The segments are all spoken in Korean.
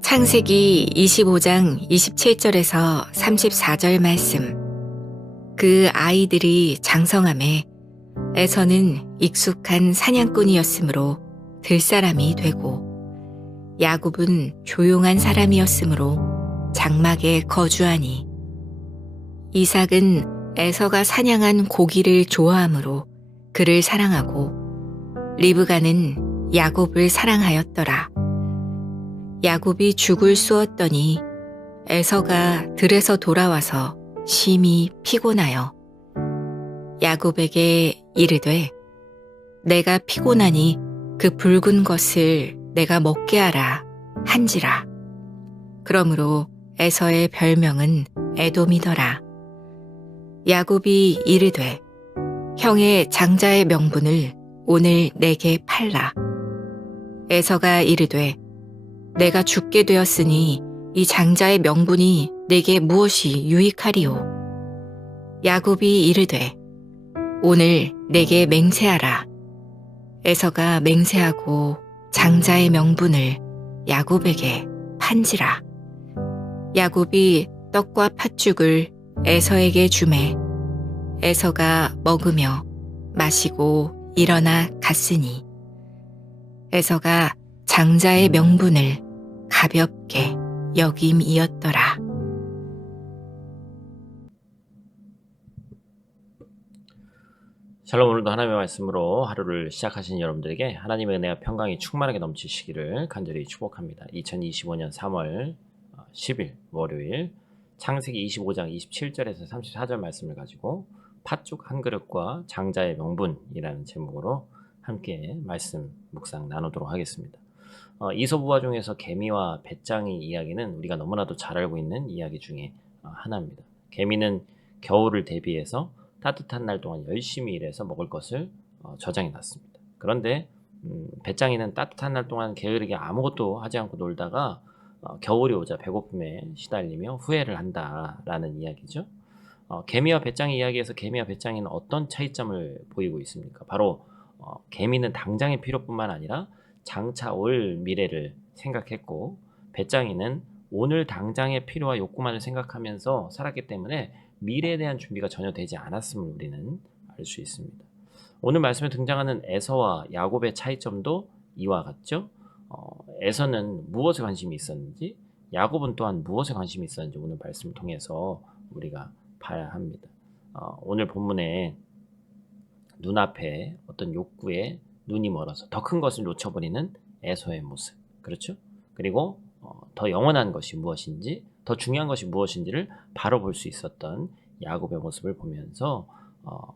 창세기 25장 27절에서 34절 말씀. 그 아이들이 장성함에 에서는 익숙한 사냥꾼이었으므로 들사람이 되고 야곱은 조용한 사람이었으므로 장막에 거주하니 이삭은 에서가 사냥한 고기를 좋아하므로 그를 사랑하고 리브가는 야곱을 사랑하였더라. 야곱이 죽을 쑤었더니 에서가 들에서 돌아와서 심히 피곤하여 야곱에게 이르되 내가 피곤하니 그 붉은 것을 내가 먹게 하라 한지라. 그러므로 에서의 별명은 에돔이더라. 야곱이 이르되 형의 장자의 명분을 오늘 내게 팔라. 에서가 이르되 내가 죽게 되었으니 이 장자의 명분이 내게 무엇이 유익하리요. 야곱이 이르되 오늘 내게 맹세하라. 에서가 맹세하고 장자의 명분을 야곱에게 판지라. 야곱이 떡과 팥죽을 에서에게 주매 에서가 먹으며 마시고 일어나 갔으니 에서가 장자의 명분을 가볍게 여김이었더라. 샬롬. 오늘도 하나님의 말씀으로 하루를 시작하신 여러분들에게 하나님의 은혜와 평강이 충만하게 넘치시기를 간절히 축복합니다. 2025년 3월 10일 월요일 창세기 25장 27절에서 34절 말씀을 가지고 팥죽 한 그릇과 장자의 명분이라는 제목으로 함께 말씀 묵상 나누도록 하겠습니다. 이솝우화 중에서 개미와 배짱이 이야기는 우리가 너무나도 잘 알고 있는 이야기 중에 하나입니다. 개미는 겨울을 대비해서 따뜻한 날 동안 열심히 일해서 먹을 것을 저장해 놨습니다. 그런데 배짱이는 따뜻한 날 동안 게으르게 아무것도 하지 않고 놀다가 겨울이 오자 배고픔에 시달리며 후회를 한다라는 이야기죠. 개미와 배짱이 이야기에서 개미와 배짱이는 어떤 차이점을 보이고 있습니까? 바로 개미는 당장의 필요뿐만 아니라 장차 올 미래를 생각했고 배짱이는 오늘 당장의 필요와 욕구만을 생각하면서 살았기 때문에 미래에 대한 준비가 전혀 되지 않았음을 우리는 알 수 있습니다. 오늘 말씀에 등장하는 에서와 야곱의 차이점도 이와 같죠. 에서는 무엇에 관심이 있었는지, 야곱은 또한 무엇에 관심이 있었는지 오늘 말씀을 통해서 우리가 봐야 합니다. 오늘 본문에 눈앞에 어떤 욕구에 눈이 멀어서 더 큰 것을 놓쳐버리는 에서의 모습, 그렇죠? 그리고 더 영원한 것이 무엇인지, 더 중요한 것이 무엇인지를 바로 볼 수 있었던 야곱의 모습을 보면서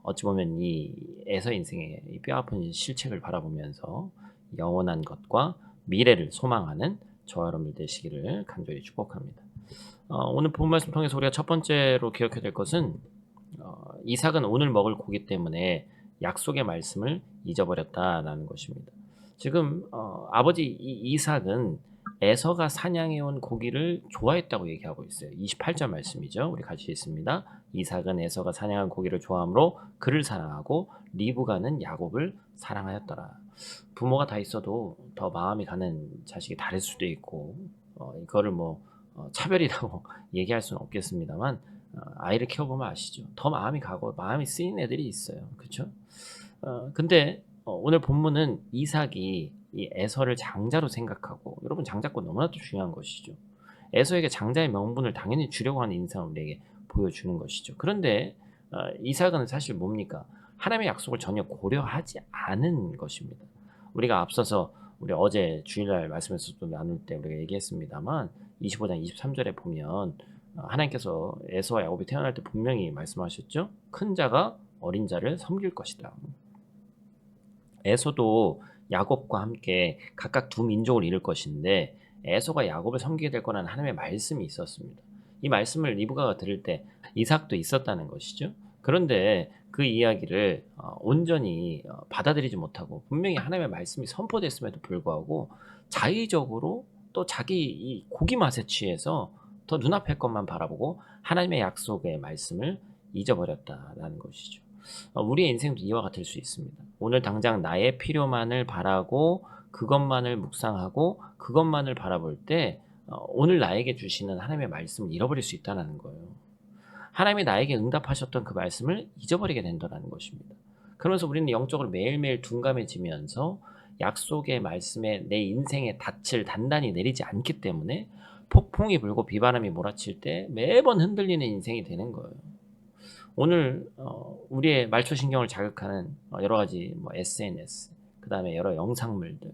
어찌 보면 이 에서 인생의 이 뼈아픈 실책을 바라보면서 영원한 것과 미래를 소망하는 저와 여러분들 되시기를 간절히 축복합니다. 오늘 본 말씀 통해서 우리가 첫 번째로 기억해야 될 것은 이삭은 오늘 먹을 고기 때문에 약속의 말씀을 잊어버렸다라는 것입니다. 지금 아버지 이삭은 에서가 사냥해온 고기를 좋아했다고 얘기하고 있어요. 28절 말씀이죠. 우리 같이 읽습니다. 이삭은 에서가 사냥한 고기를 좋아하므로 그를 사랑하고 리브가는 야곱을 사랑하였더라. 부모가 다 있어도 더 마음이 가는 자식이 다를 수도 있고 이거를 차별이라고 얘기할 수는 없겠습니다만 아이를 키워보면 아시죠. 더 마음이 가고 마음이 쓰이는 애들이 있어요. 그렇죠? 근데 오늘 본문은 이삭이 이 에서를 장자로 생각하고, 여러분 장자권 너무나도 중요한 것이죠. 에서에게 장자의 명분을 당연히 주려고 하는 인상을 우리에게 보여주는 것이죠. 그런데 이삭은 사실 뭡니까? 하나님의 약속을 전혀 고려하지 않은 것입니다. 우리가 앞서서 우리 어제 주일날 말씀에서도 나눌 때 우리가 얘기했습니다만 25장 23절에 보면 하나님께서 에서와 야곱이 태어날 때 분명히 말씀하셨죠. 큰 자가 어린 자를 섬길 것이다. 에서도 야곱과 함께 각각 두 민족을 이룰 것인데 에서가 야곱을 섬기게 될 거라는 하나님의 말씀이 있었습니다. 이 말씀을 리브가가 들을 때 이삭도 있었다는 것이죠. 그런데 그 이야기를 온전히 받아들이지 못하고 분명히 하나님의 말씀이 선포됐음에도 불구하고 자의적으로 또 자기 이 고기 맛에 취해서 더 눈앞의 것만 바라보고 하나님의 약속의 말씀을 잊어버렸다라는 것이죠. 우리의 인생도 이와 같을 수 있습니다. 오늘 당장 나의 필요만을 바라고 그것만을 묵상하고 그것만을 바라볼 때 오늘 나에게 주시는 하나님의 말씀을 잃어버릴 수 있다는 거예요. 하나님이 나에게 응답하셨던 그 말씀을 잊어버리게 된다는 것입니다. 그러면서 우리는 영적으로 매일매일 둔감해지면서 약속의 말씀에 내 인생의 닻을 단단히 내리지 않기 때문에 폭풍이 불고 비바람이 몰아칠 때 매번 흔들리는 인생이 되는 거예요. 오늘 우리의 말초신경을 자극하는 여러 가지 SNS, 그 다음에 여러 영상물들,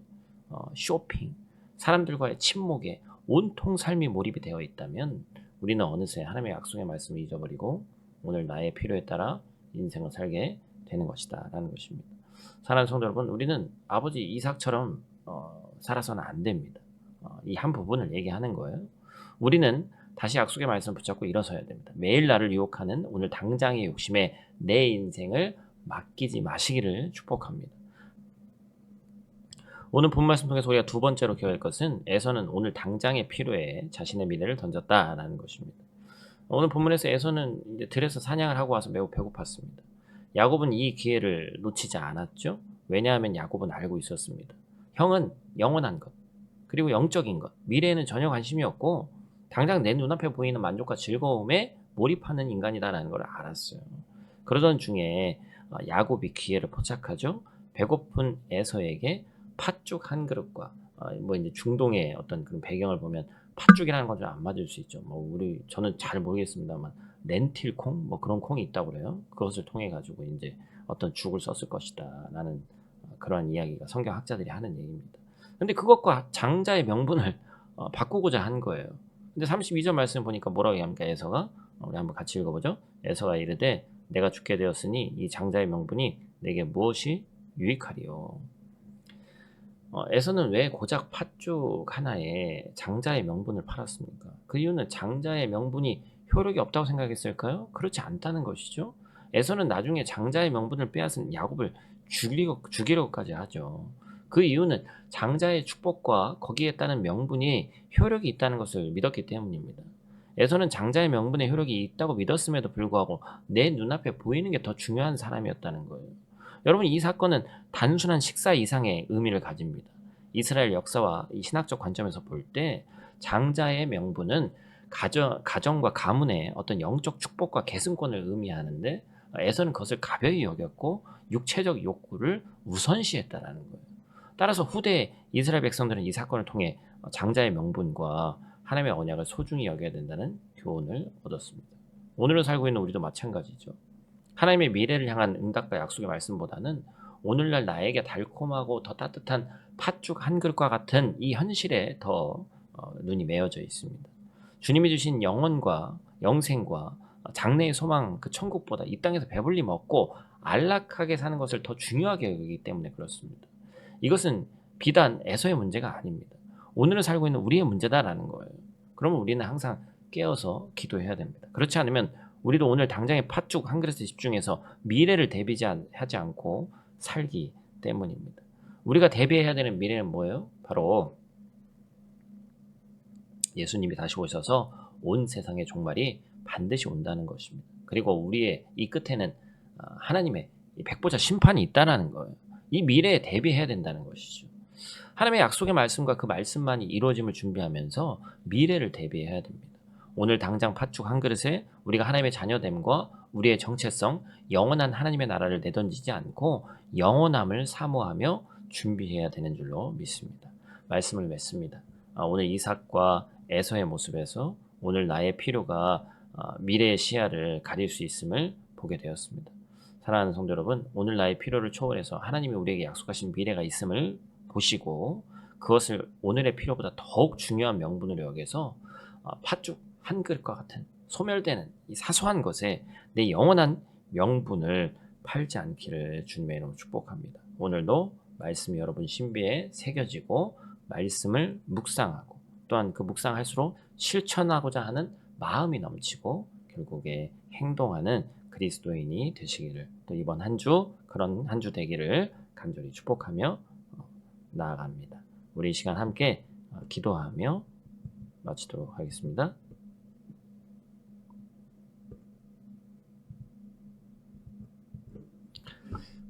쇼핑, 사람들과의 침묵에 온통 삶이 몰입이 되어 있다면 우리는 어느새 하나님의 약속의 말씀을 잊어버리고 오늘 나의 필요에 따라 인생을 살게 되는 것이다 라는 것입니다. 사랑하는 성도 여러분, 우리는 아버지 이삭처럼 살아서는 안 됩니다. 이 한 부분을 얘기하는 거예요. 우리는 다시 약속의 말씀을 붙잡고 일어서야 됩니다. 매일 나를 유혹하는 오늘 당장의 욕심에 내 인생을 맡기지 마시기를 축복합니다. 오늘 본 말씀 통해서 우리가 두 번째로 기억할 것은 에서는 오늘 당장의 필요에 자신의 미래를 던졌다라는 것입니다. 오늘 본문에서 에서는 이제 들에서 사냥을 하고 와서 매우 배고팠습니다. 야곱은 이 기회를 놓치지 않았죠. 왜냐하면 야곱은 알고 있었습니다. 형은 영원한 것, 그리고 영적인 것, 미래에는 전혀 관심이 없고 당장 내 눈앞에 보이는 만족과 즐거움에 몰입하는 인간이다라는 걸 알았어요. 그러던 중에 야곱이 기회를 포착하죠. 배고픈 에서에게 팥죽 한 그릇과 뭐 이제 중동의 어떤 그런 배경을 보면 팥죽이라는 건 좀 안 맞을 수 있죠. 뭐 저는 잘 모르겠습니다만 렌틸콩 뭐 그런 콩이 있다고 그래요. 그것을 통해 가지고 이제 어떤 죽을 썼을 것이다라는 그러한 이야기가 성경 학자들이 하는 얘기입니다. 근데 그것과 장자의 명분을 바꾸고자 한 거예요. 근데 32절 말씀 보니까 뭐라고 얘기합니까? 에서가 우리 한번 같이 읽어보죠. 에서가 이르되 내가 죽게 되었으니 이 장자의 명분이 내게 무엇이 유익하리요. 에서는 왜 고작 팥죽 하나에 장자의 명분을 팔았습니까? 그 이유는 장자의 명분이 효력이 없다고 생각했을까요? 그렇지 않다는 것이죠. 에서는 나중에 장자의 명분을 빼앗은 야곱을 죽이려고까지 하죠. 그 이유는 장자의 축복과 거기에 따른 명분이 효력이 있다는 것을 믿었기 때문입니다. 에서는 장자의 명분에 효력이 있다고 믿었음에도 불구하고 내 눈앞에 보이는 게 더 중요한 사람이었다는 거예요. 여러분, 이 사건은 단순한 식사 이상의 의미를 가집니다. 이스라엘 역사와 이 신학적 관점에서 볼 때 장자의 명분은 가정과 가문의 어떤 영적 축복과 계승권을 의미하는데 에서는 그것을 가벼이 여겼고 육체적 욕구를 우선시했다라는 거예요. 따라서 후대 이스라엘 백성들은 이 사건을 통해 장자의 명분과 하나님의 언약을 소중히 여겨야 된다는 교훈을 얻었습니다. 오늘을 살고 있는 우리도 마찬가지죠. 하나님의 미래를 향한 응답과 약속의 말씀보다는 오늘날 나에게 달콤하고 더 따뜻한 팥죽 한 그릇과 같은 이 현실에 더 눈이 메어져 있습니다. 주님이 주신 영원과 영생과 장래의 소망 그 천국보다 이 땅에서 배불리 먹고 안락하게 사는 것을 더 중요하게 여기기 때문에 그렇습니다. 이것은 비단 에서의 문제가 아닙니다. 오늘을 살고 있는 우리의 문제다라는 거예요. 그러면 우리는 항상 깨어서 기도해야 됩니다. 그렇지 않으면 우리도 오늘 당장의 팥죽 한 그릇에 집중해서 미래를 대비하지 않고 살기 때문입니다. 우리가 대비해야 되는 미래는 뭐예요? 바로 예수님이 다시 오셔서 온 세상의 종말이 반드시 온다는 것입니다. 그리고 우리의 이 끝에는 하나님의 백보자 심판이 있다는 거예요. 이 미래에 대비해야 된다는 것이죠. 하나님의 약속의 말씀과 그 말씀만이 이루어짐을 준비하면서 미래를 대비해야 됩니다. 오늘 당장 팥죽 한 그릇에 우리가 하나님의 자녀됨과 우리의 정체성, 영원한 하나님의 나라를 내던지지 않고 영원함을 사모하며 준비해야 되는 줄로 믿습니다. 말씀을 맺습니다. 오늘 이삭과 에서의 모습에서 오늘 나의 필요가 미래의 시야를 가릴 수 있음을 보게 되었습니다. 사랑하는 성도 여러분, 오늘 나의 필요를 초월해서 하나님이 우리에게 약속하신 미래가 있음을 보시고 그것을 오늘의 필요보다 더욱 중요한 명분으로 여겨서 팥죽 한 그릇과 같은 소멸되는 이 사소한 것에 내 영원한 명분을 팔지 않기를 주님의 이름으로 축복합니다. 오늘도 말씀이 여러분 신비에 새겨지고 말씀을 묵상하고 또한 그 묵상할수록 실천하고자 하는 마음이 넘치고 결국에 행동하는 그리스도인이 되시기를 또 이번 한 주 그런 한 주 되기를 간절히 축복하며 나아갑니다. 우리 이 시간 함께 기도하며 마치도록 하겠습니다.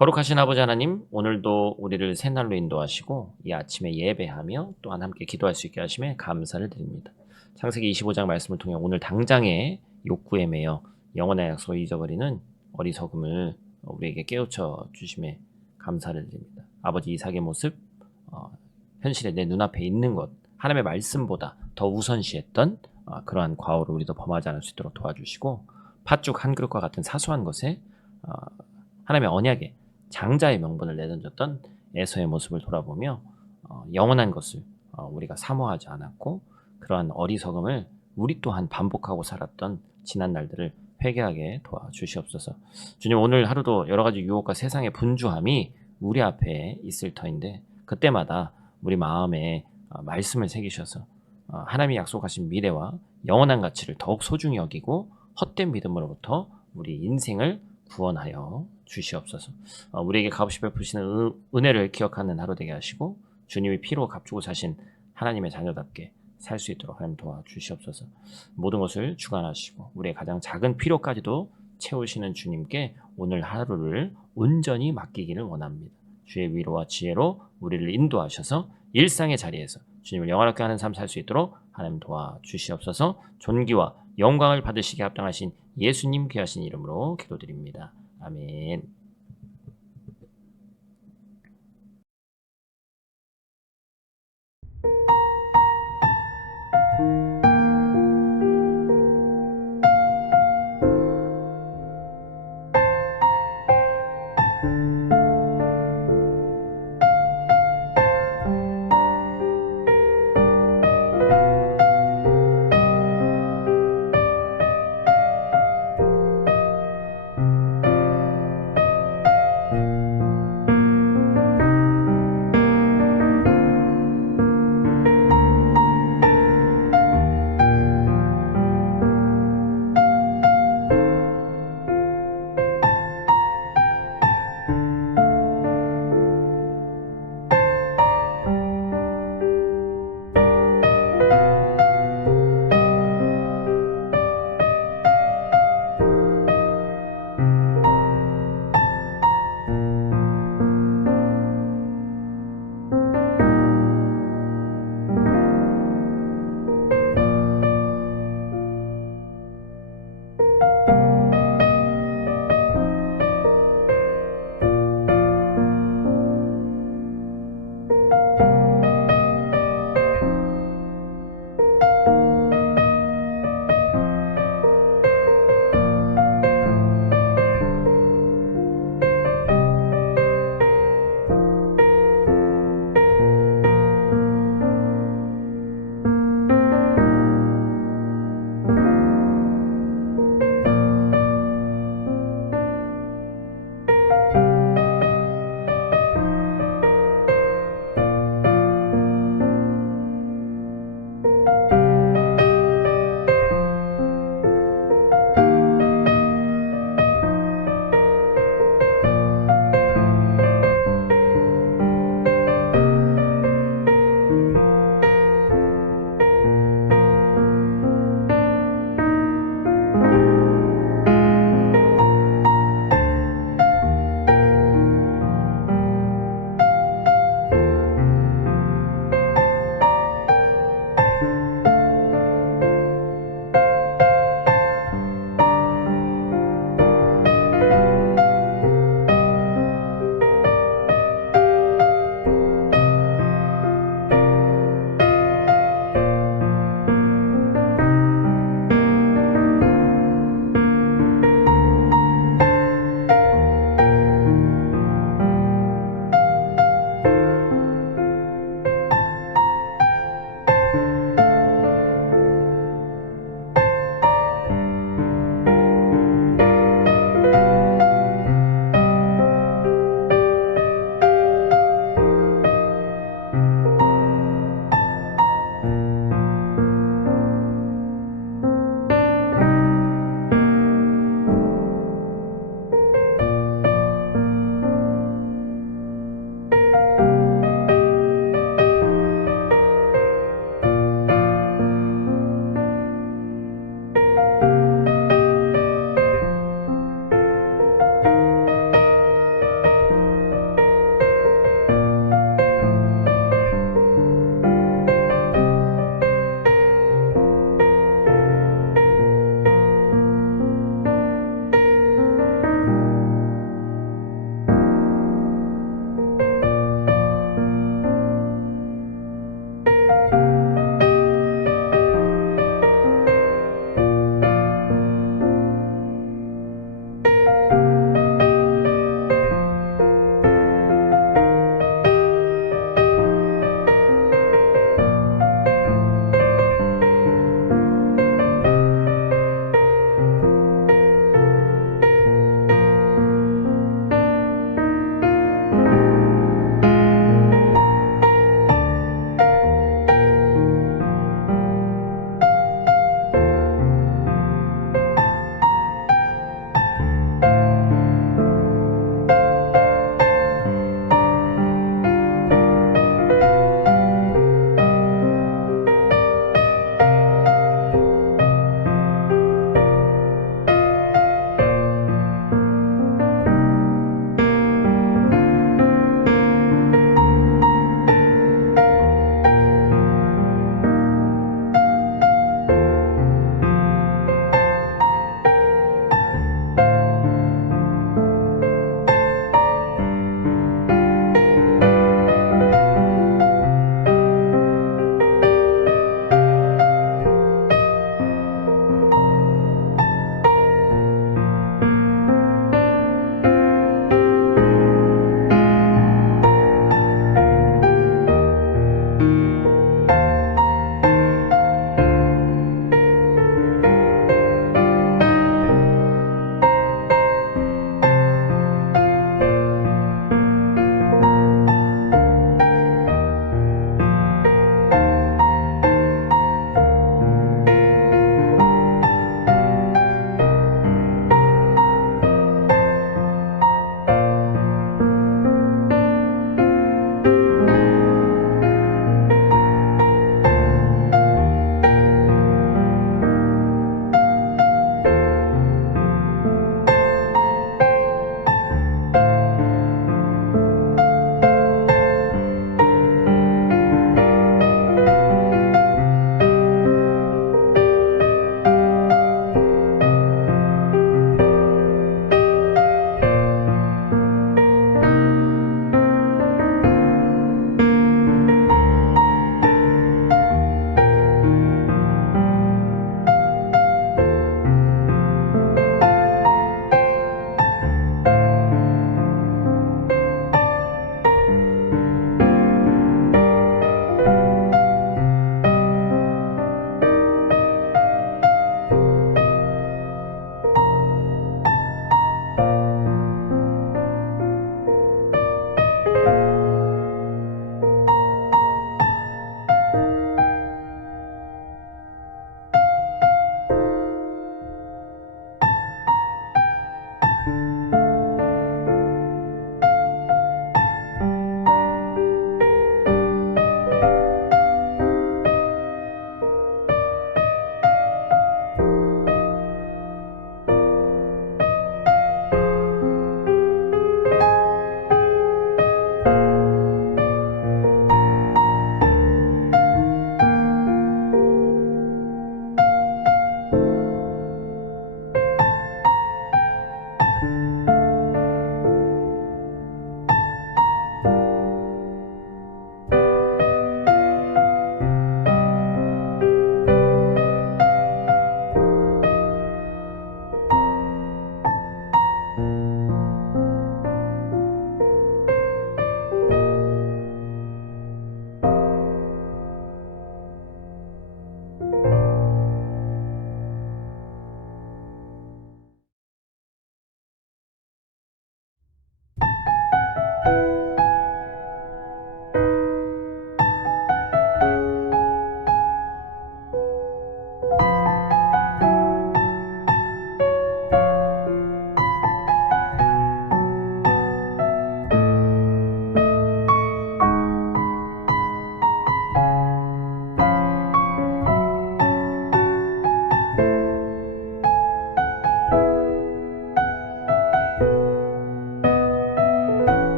거룩하신 아버지 하나님, 오늘도 우리를 새날로 인도하시고 이 아침에 예배하며 또한 함께 기도할 수 있게 하심에 감사를 드립니다. 창세기 25장 말씀을 통해 오늘 당장의 욕구에 매여 영원의 약속을 잊어버리는 어리석음을 우리에게 깨우쳐 주심에 감사를 드립니다. 아버지 이삭의 모습, 현실에 내 눈앞에 있는 것, 하나님의 말씀보다 더 우선시했던 그러한 과오를 우리도 범하지 않을 수 있도록 도와주시고, 팥죽 한 그릇과 같은 사소한 것에 하나님의 언약에 장자의 명분을 내던졌던 에서의 모습을 돌아보며 영원한 것을 우리가 사모하지 않았고, 그러한 어리석음을 우리 또한 반복하고 살았던 지난 날들을 회개하게 도와주시옵소서. 주님, 오늘 하루도 여러 가지 유혹과 세상의 분주함이 우리 앞에 있을 터인데, 그때마다 우리 마음에 말씀을 새기셔서 하나님이 약속하신 미래와 영원한 가치를 더욱 소중히 여기고 헛된 믿음으로부터 우리 인생을 구원하여 주시옵소서. 우리에게 값없이 베푸시는 은혜를 기억하는 하루 되게 하시고, 주님이 피로 값주고 사신 하나님의 자녀답게 살 수 있도록 하나님 도와주시옵소서. 모든 것을 주관하시고 우리의 가장 작은 필요까지도 채우시는 주님께 오늘 하루를 온전히 맡기기를 원합니다. 주의 위로와 지혜로 우리를 인도하셔서 일상의 자리에서 주님을 영화롭게 하는 삶 살 수 있도록 하나님 도와주시옵소서. 존귀와 영광을 받으시게 합당하신 예수님 귀하신 이름으로 기도드립니다. 아멘.